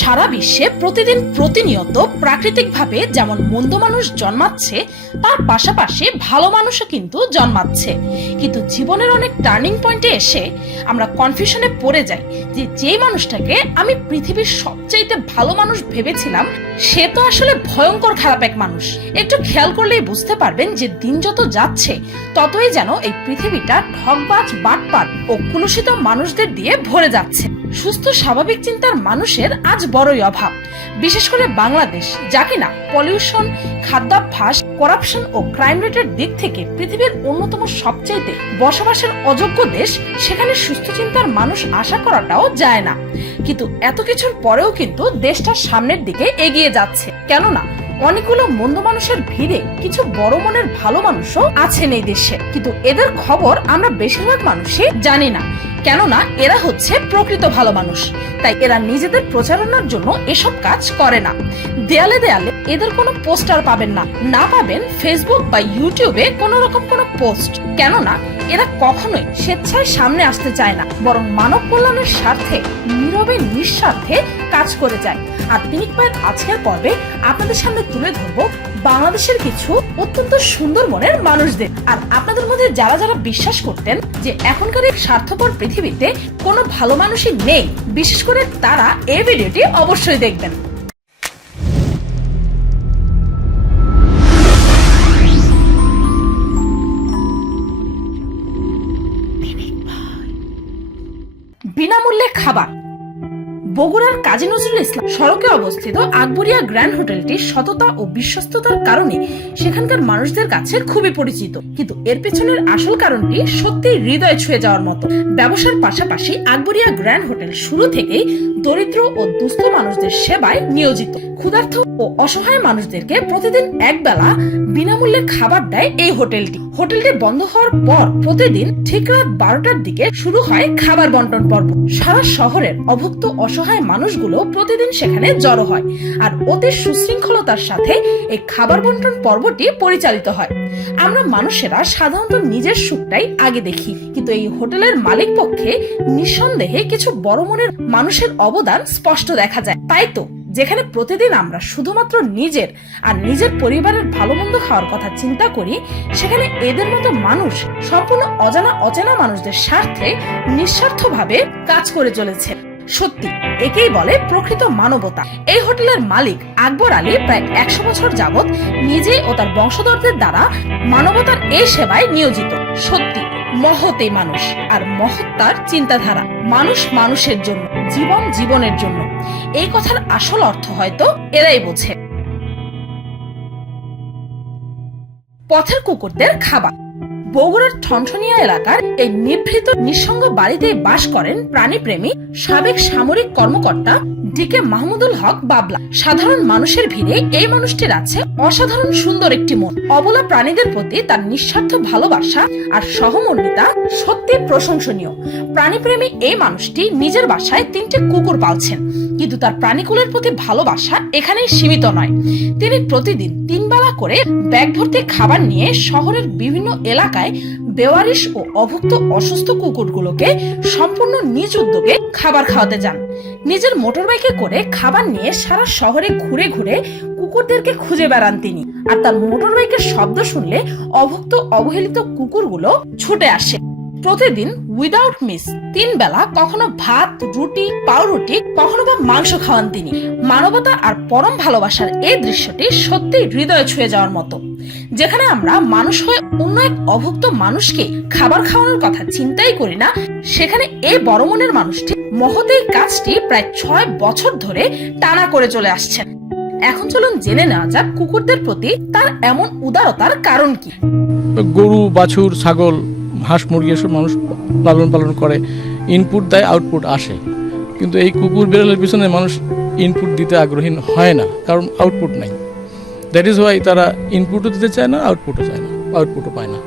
সারা বিশ্বে প্রতিদিন প্রতিনিয়ত প্রাকৃতিকভাবে যেমন মন্দ মানুষ জন্মাচ্ছে, তার পাশাপাশি ভালো মানুষও কিন্তু জন্মাচ্ছে। কিন্তু জীবনের অনেক টার্নিং পয়েন্টে এসে আমরা কনফিউশনে পড়ে যাই যে যেই মানুষটাকে আমি পৃথিবীর সবচাইতে ভালো মানুষ ভেবেছিলাম, সে তো আসলে ভয়ঙ্কর খারাপ এক মানুষ। একটু খেয়াল করলেই বুঝতে পারবেন যে দিন যত যাচ্ছে, ততই যেন এই পৃথিবীটা ঠকবাজ বাটপাট ও কুলুষিত মানুষদের দিয়ে ভরে যাচ্ছে। সুস্থ স্বাভাবিক চিন্তার মানুষের আজ বড়ই অভাব। বিশেষ করে বাংলাদেশ, যা কিনা পলিউশন, খাদ্যাভ্যাস, করাপশন ও ক্রাইম রেটের দিক থেকে পৃথিবীর অন্যতম সবচাইতে বসবাসের অযোগ্য দেশ, সেখানে সুস্থ চিন্তার মানুষ আশা করাটাও যায় না। কিন্তু এত কিছুর পরেও কিন্তু দেশটা সামনের দিকে এগিয়ে যাচ্ছে। কেননা অনেকগুলো মন্দ মানুষের ভিড়ে কিছু বড় মনের ভালো মানুষও আছেন এই দেশে। কিন্তু এদের খবর আমরা বেশিরভাগ মানুষই জানি না। কেননা এরা হচ্ছে প্রকৃত ভালো মানুষ। তাই এরা নিজেদের প্রচারণার জন্য এসব কাজ করে না। দেয়ালে দেয়ালে এদের কোনো পোস্টার পাবেন না। না পাবেন ফেসবুক বা ইউটিউবে কোনো রকম কোনো পোস্ট। কেননা এরা কখনোই স্বেচ্ছায় সামনে আসতে চায় না। বরং মানব কল্যাণের স্বার্থে, নীরবে নিঃস্বার্থে কাজ করে যায়। তিনি পায়ের আজকের পর্বে আপনাদের সামনে তুলে ধরবো বাংলাদেশের কিছু অত্যন্ত সুন্দর মনের মানুষদের। আর আপনাদের মধ্যে যারা যারা বিশ্বাস করতেন যে এখনকার এই স্বার্থপর পৃথিবীতে কোনো ভালো মানুষই নেই, বিশেষ করে তারা এই ভিডিওটি অবশ্যই দেখবেন। বিনামূল্যে খাবার বগুড়ার কাজী নজরুল ইসলাম সড়কে অবস্থিত আকবরিয়া গ্র্যান্ড হোটেলটি সততা ও বিশ্বস্ততার কারণে সেখানকার মানুষদের কাছে খুবই পরিচিত। কিন্তু এর পেছনের আসল কারণটি সত্যি হৃদয় ছুঁয়ে যাওয়ার মতো। ব্যবসার পাশাপাশি আকবরিয়া গ্র্যান্ড হোটেল শুরু থেকেই দরিদ্র ও দুস্থ মানুষদের সেবায় নিয়োজিত। ক্ষুধার্ত ও অসহায় মানুষদেরকে প্রতিদিন একবেলা বিনামূল্যে খাবার দেয় এই হোটেলটি। হোটেলটি বন্ধ হওয়ার পর প্রতিদিন ঠিক রাত বারোটার দিকে শুরু হয় খাবার বন্টন পর্ব। সারা শহরের অভুক্ত অসহায় মানুষগুলো প্রতিদিন সেখানে জড়ো হয় আর অতি সুশৃঙ্খলতার সাথে এই খাবার বন্টন পর্বটি পরিচালিত হয়। আমরা মানুষেরা সাধারণত নিজের সুখটাই আগে দেখি। কিন্তু এই হোটেলের মালিক পক্ষে নিঃসন্দেহে কিছু বড় মনের মানুষের অবদান স্পষ্ট দেখা যায়। তাই তো, যেখানে প্রতিদিন আমরা শুধুমাত্র নিজের আর নিজের পরিবারের ভালো মন্দ খাওয়ার কথা চিন্তা করি, সেখানে এদের মতো মানুষ সম্পূর্ণ অজানা অচেনা মানুষদের স্বার্থে নিঃস্বার্থভাবে কাজ করে চলেছে। সত্যি, একেই বলে প্রকৃত মানবতা। এই হোটেলের মালিক আকবর আলী প্রায় একশো বছর যাবৎ নিজে ও তার বংশধরদের দ্বারা মানবতার এই সেবায় নিয়োজিত। সত্যি এই মানুষ আর মহৎ তার চিন্তাধারা মানুষ মানুষের জন্য, জীবন জীবনের জন্য। এই কথার আসল অর্থ হয়তো এরাই বোঝে। পথের কুকুরদের খাবার। বগুড়ার ঠনঠনিয়া এলাকার এই নিভৃত নিঃসঙ্গ বাড়িতে বাস করেন প্রাণীপ্রেমী সাবেক সামরিক কর্মকর্তা ডিকে মাহমুদুল হক বাবলা। সাধারণ মানুষের ভিড়ে এই মানুষটির আছে অসাধারণ সুন্দর একটি মন। অবলা প্রাণীদের প্রতি তার নিঃস্বার্থ ভালোবাসা আর সহমর্মিতা সত্যি প্রশংসনীয়। প্রাণীপ্রেমী এই মানুষটি নিজের বাসায় তিনটে কুকুর পালছেন, কিন্তু তার প্রাণীকুলের প্রতি ভালোবাসা এখানেই সীমিত নয়। তিনি প্রতিদিন তিনবেলা করে ব্যাগ ভর্তি খাবার নিয়ে শহরের বিভিন্ন এলাকায় বেওয়ারিশ ও অভুক্ত অসুস্থ কুকুরগুলোকে সম্পূর্ণ নিজ উদ্যোগে খাবার খাওয়াতে যান। নিজের মোটরবাইকে করে খাবার নিয়ে সারা শহরে ঘুরে ঘুরে কুকুরদেরকে খুঁজে বেড়ান তিনি। আর তার মোটরবাইকের শব্দ শুনলে অভুক্ত অবহেলিত কুকুরগুলো ছুটে আসে। প্রতিদিন উইদাউট মিস তিন বেলা কখনো ভাত, রুটি, পাউরুটি, কখনো বা মাংস খাওয়ান তিনি। মানবতা আর পরম ভালোবাসার এই দৃশ্যটি সত্যি হৃদয়ে ছুঁয়ে যাওয়ার মতো। যেখানে আমরা মানুষ হয়ে অন্য এক অভুক্ত মানুষকে খাবার খাওয়ানোর কথা চিন্তাই করি না, সেখানে এই বড় মনের মানুষটি মহৎ কাজটি প্রায় ছয় বছর ধরে টানা করে চলে আসছেন। এখন চলুন জেনে নেওয়া যাক কুকুরদের প্রতি তার এমন উদারতার কারণ কি। গরু, বাছুর, ছাগল হাঁস মুরগি এসব মানুষ লালন পালন করে ইনপুট দেয় আউটপুট আসে। কিন্তু এই কুকুর বিড়ালের পিছনে মানুষ ইনপুট দিতে আগ্রহী হয় না, কারণ আউটপুট নাই। দ্যাট ইজ ওয়াই তারা ইনপুটও দিতে চায় না আউটপুটও চায় না আউটপুটও পায় না।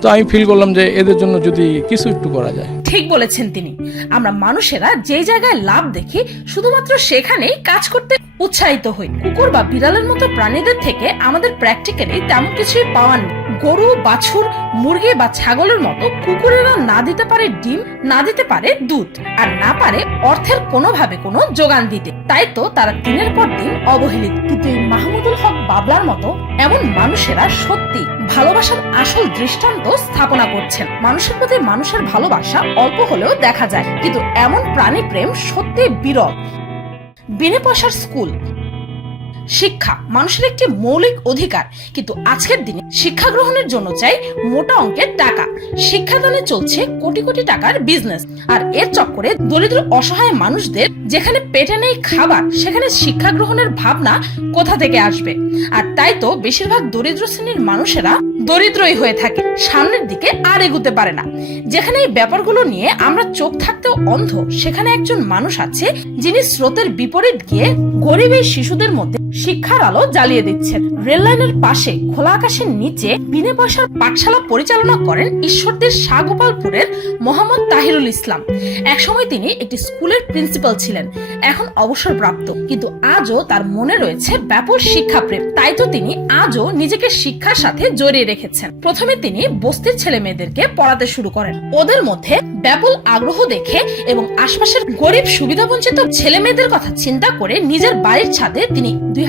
তো আমি ফিল করলাম যে এদের জন্য যদি কিছু একটু করা যায়। ঠিক বলেছেন তিনি। আমরা মানুষেরা যে জায়গায় লাভ দেখি, শুধুমাত্র সেখানেই কাজ করতে উৎসাহিত হই। কুকুর বা বিড়ালের মতো প্রাণীদের থেকে আমাদের প্র্যাকটিক্যালি তেমন কিছুই পাওয়ার নেই গরু, বাছুর, মুরগি বা ছাগলের মতো কুকুরেরা না দিতে পারে ডিম, না দিতে পারে দুধ আর না পারে অর্থের কোনোভাবে কোনো যোগান দিতে। তাই তো তারা দিনের পর দিন অবহেলিত। কিন্তু মাহমুদুল হক বাবলার মতো এমন মানুষেরা সত্যি ভালোবাসার আসল দৃষ্টান্ত স্থাপনা করছেন। মানুষের প্রতি মানুষের ভালোবাসা অল্প হলেও দেখা যায়। কিন্তু এমন প্রাণী প্রেম সত্যি বিরল। বিনে পয়সার স্কুল শিক্ষা মানুষের একটি মৌলিক অধিকার। কিন্তু আজকের দিনে শিক্ষা গ্রহণের জন্য চাই মোটা অঙ্কের টাকা। শিক্ষাদানে চলছে কোটি কোটি টাকার বিজনেস আর এর চক্করে দরিদ্র অসহায় মানুষদের যেখানে পেটে নেই খাবার, সেখানে শিক্ষা গ্রহণের ভাবনা কোথা থেকে আসবে? আর তাই তো বেশিরভাগ দরিদ্র শ্রেণির মানুষেরা দরিদ্রই হয়ে থাকে, সামনের দিকে আর এগুতে পারে না। যেখানে এই ব্যাপারগুলো নিয়ে আমরা চোখ থাকতেও অন্ধ, সেখানে একজন মানুষ আছে যিনি স্রোতের বিপরীত গিয়ে গরিব এই শিশুদের মধ্যে শিক্ষার আলো জ্বালিয়ে দিচ্ছেন। রেল লাইনের পাশে খোলা আকাশের নিচে বিনে পয়সার পাঠশালা পরিচালনা করেন ঈশ্বরদের শাহগোপালপুরের মোহাম্মদ তাহিরুল ইসলাম। একসময় তিনি একটি স্কুলের প্রিন্সিপাল ছিলেন। এখন অবসরপ্রাপ্ত। কিন্তু আজও তার মনে রয়েছে ব্যাপক শিক্ষাপ্রেম। তাই তো তিনি আজও নিজেকে শিক্ষার সাথে জড়িয়ে রেখেছেন। প্রথমে তিনি বস্তির ছেলে মেয়েদেরকে পড়াতে শুরু করেন। ওদের মধ্যে ব্যাপক আগ্রহ দেখে এবং আশপাশের গরিব সুবিধাবঞ্চিত ছেলে মেয়েদের কথা চিন্তা করে নিজের বাড়ির ছাদে তিনি দুই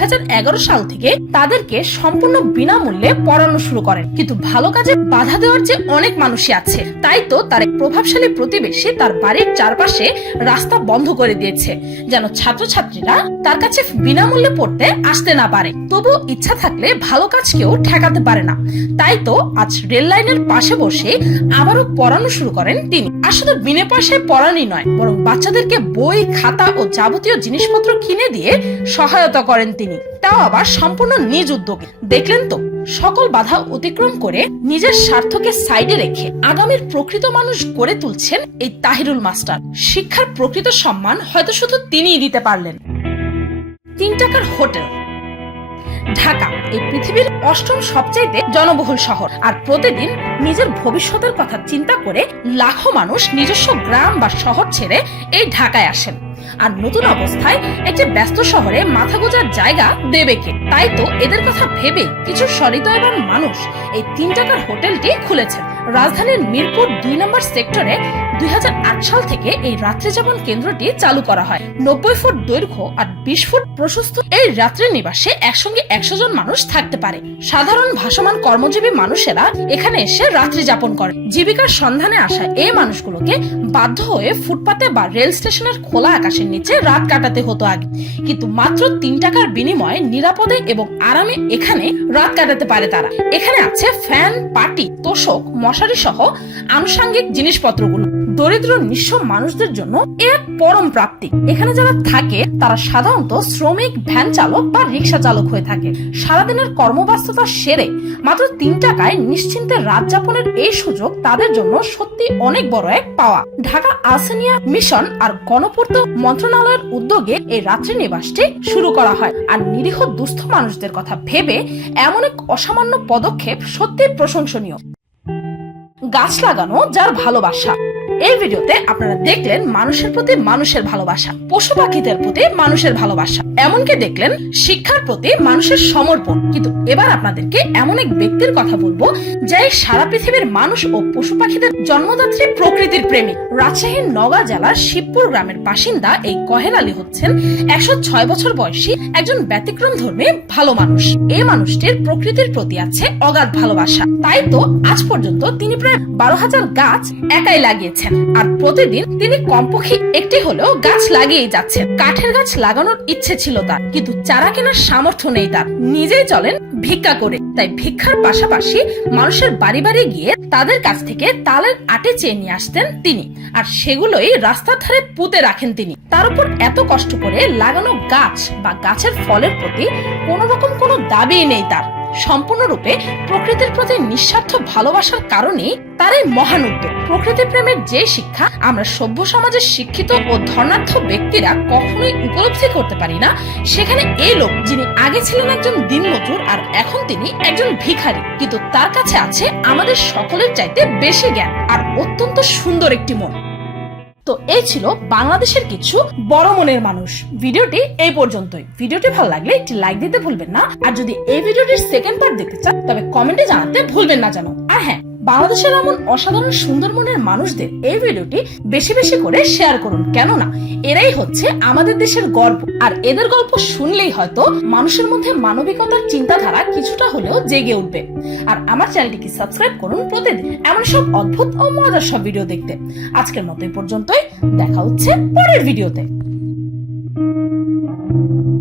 সাল থেকে তাদেরকে সম্পূর্ণ বিনামূল্যে পড়ানো শুরু করেন। কিন্তু ভালো কাজে বাধা দেওয়ার যে অনেক মানুষই আছে, তাই তো তার প্রভাবশালী প্রতিবেশী তার বাড়ির চারপাশে রাস্তা বন্ধ করে দিয়েছে, যেন ছাত্রছাত্রীরা তার কাছে বিনামূল্যে পড়তে আসতে না পারে। তবু ইচ্ছা থাকলে ভালো কাজ কেউ ঠেকাতে পারে না। তাই তো আজ রেল লাইনের পাশে বসে আবারও পড়ানো শুরু করেন তিনি। আর শুধু বিনে পয়সায় পড়ানি নয়, বরং বাচ্চাদেরকে বই, খাতা ও যাবতীয় জিনিসপত্র কিনে দিয়ে সহায়তা করেন তিনি। তাও আবার সম্পূর্ণ নিজ উদ্যোগে। দেখলেন তো, সকল বাধা অতিক্রম করে নিজের স্বার্থকে সাইডে রেখে আগামীর প্রকৃত মানুষ গড়ে তুলছেন এই তাহিরুল মাস্টার। শিক্ষার প্রকৃত সম্মান হয়তো শুধু তিনিই দিতে পারলেন। তিন টাকার হোটেল। ঢাকা, এই পৃথিবীর অষ্টম সবচাইতে জনবহুল শহর। আর প্রতিদিন নিজের ভবিষ্যতের কথা চিন্তা করে লাখো মানুষ নিজস্ব গ্রাম বা শহর ছেড়ে এই ঢাকায় আসেন। আর নতুন অবস্থায় একটি ব্যস্ত শহরে মাথা গোজার জায়গা দেবে কে? তাই তো এদের কথা ভেবে কিছু সরিদয়বান মানুষ এই তিন টাকার হোটেলটি খুলেছেন। রাজধানীর মিরপুর দুই নম্বর সেক্টরে দুই হাজার আট সাল থেকে এই রাত্রি যাপন কেন্দ্রটি চালু করা হয়। নব্বই ফুট দৈর্ঘ্য আর বিশ ফুট প্রশস্ত এই রাত্রি নিবাসে একসঙ্গে একশো জন মানুষ থাকতে পারে। সাধারণ ভাসমান কর্মজীবী মানুষেরা এখানে এসে রাত্রি যাপন করে। জীবিকার সন্ধানে আসা এই মানুষগুলোকে বাধ্য হয়ে ফুটপাতে বা রেল স্টেশনের খোলা আকাশের নিচে রাত কাটাতে হতো আগে। কিন্তু মাত্র তিন টাকার বিনিময়ে নিরাপদে এবং আরামে এখানে রাত কাটাতে পারে তারা। এখানে আছে ফ্যান, পাটি, তোষক মশারি সহ আনুষাঙ্গিক জিনিসপত্রগুলো। দরিদ্র নিঃস্ব মানুষদের জন্য এক পরম প্রাপ্তি। এখানে যারা থাকে, তারা সাধারণত শ্রমিক, ভ্যান চালক বা রিক্সা চালক হয়ে থাকে। সারাদিনের কর্মব্যস্ততা সেরে মাত্র তিন টাকায় নিশ্চিন্তে রাত যাপনের এই সুযোগ তাদের জন্য সত্যি অনেক বড় এক পাওয়া। ঢাকা আলসেনিয়া মিশন আর গণপূর্ত মন্ত্রণালয়ের উদ্যোগে এই রাত্রি নিবাসটি শুরু করা হয়। আর নিরীহ দুস্থ মানুষদের কথা ভেবে এমন এক অসামান্য পদক্ষেপ সত্যি প্রশংসনীয়। গাছ লাগানো যার ভালোবাসা। এই ভিডিওতে আপনারা দেখলেন মানুষের প্রতি মানুষের ভালোবাসা, পশু পাখিদের প্রতি মানুষের ভালোবাসা। এমনকি দেখলেন শিক্ষার প্রতি মানুষের সমর্পণ। কিন্তু এবার আপনাদেরকে এমন এক ব্যক্তির কথা বলব যে সারা পৃথিবীর মানুষ ও পশু পাখিদের জন্মদাত্রী প্রকৃতির প্রেমিক। রাজশাহীর নগা জেলার শিবপুর গ্রামের বাসিন্দা এই কহের আলী হচ্ছেন একশো ছয় বছর বয়সী একজন ব্যতিক্রম ধর্মী ভালো মানুষ। এই মানুষটির প্রকৃতির প্রতি আছে অগাধ ভালোবাসা। তাই তো আজ পর্যন্ত তিনি প্রায় বারো হাজার গাছ একাই লাগিয়েছেন। আর প্রতিদিন তিনি কমপক্ষে একটি হলেও গাছ লাগিয়েই যাচ্ছেন। কাঠের গাছ লাগানোর ইচ্ছে ছিল তার, কিন্তু চারা কেনার সামর্থ্য নেই তার। নিজেই চলেন ভিক্ষা করে। তাই ভিক্ষার পাশাপাশি মানুষের বাড়ি বাড়ি গিয়ে তাদের কাছ থেকে তালের আটে চেয়ে নিয়ে আসতেন তিনি। আর সেগুলোই রাস্তার ধারে পুঁতে রাখেন তিনি। তার উপর এত কষ্ট করে লাগানো গাছ বা গাছের ফলের প্রতি কোনো রকম কোনো দাবি নেই তার। সম্পূর্ণরূপে প্রকৃতির প্রতি নিঃস্বার্থ ভালোবাসার কারণেই তার এই মহান উদ্যোগ। প্রকৃতি প্রেমের যে শিক্ষা আমরা সভ্য সমাজের শিক্ষিত ও ধর্নার্থ ব্যক্তিরা কখনোই উপলব্ধি করতে পারি না, সেখানে এই লোক যিনি আগে ছিলেন একজন দিনমজুর আর এখন তিনি একজন ভিখারি। কিন্তু তার কাছে আছে আমাদের সকলের চাইতে বেশি জ্ঞান আর অত্যন্ত সুন্দর একটি মন। তো এই ছিল বাংলাদেশের কিছু বড় মনের মানুষ। ভিডিওটি এই পর্যন্তই। ভিডিওটি ভালো লাগলে একটি লাইক দিতে ভুলবেন না। আর যদি এই ভিডিওটির সেকেন্ড পার্ট দেখতে চান, তবে কমেন্টে জানাতে ভুলবেন না জানো আর হ্যাঁ বাংলাদেশের এমন অসাধারণ সুন্দর মনের মানুষদের এই ভিডিওটি বেশি বেশি করে শেয়ার করুন। কেননা, এরাই হচ্ছে আমাদের দেশের গল্প আর এদের গল্প শুনলেই হয়তো মানুষের মধ্যে মানবিকতার চিন্তাধারা কিছুটা হলেও জেগে উঠবে। আর আমার চ্যানেলটিকে সাবস্ক্রাইব করুন প্রতিদিন এমন সব অদ্ভুত ও মজার সব ভিডিও দেখতে। আজকের মতো পর্যন্তই। দেখা হচ্ছে পরের ভিডিওতে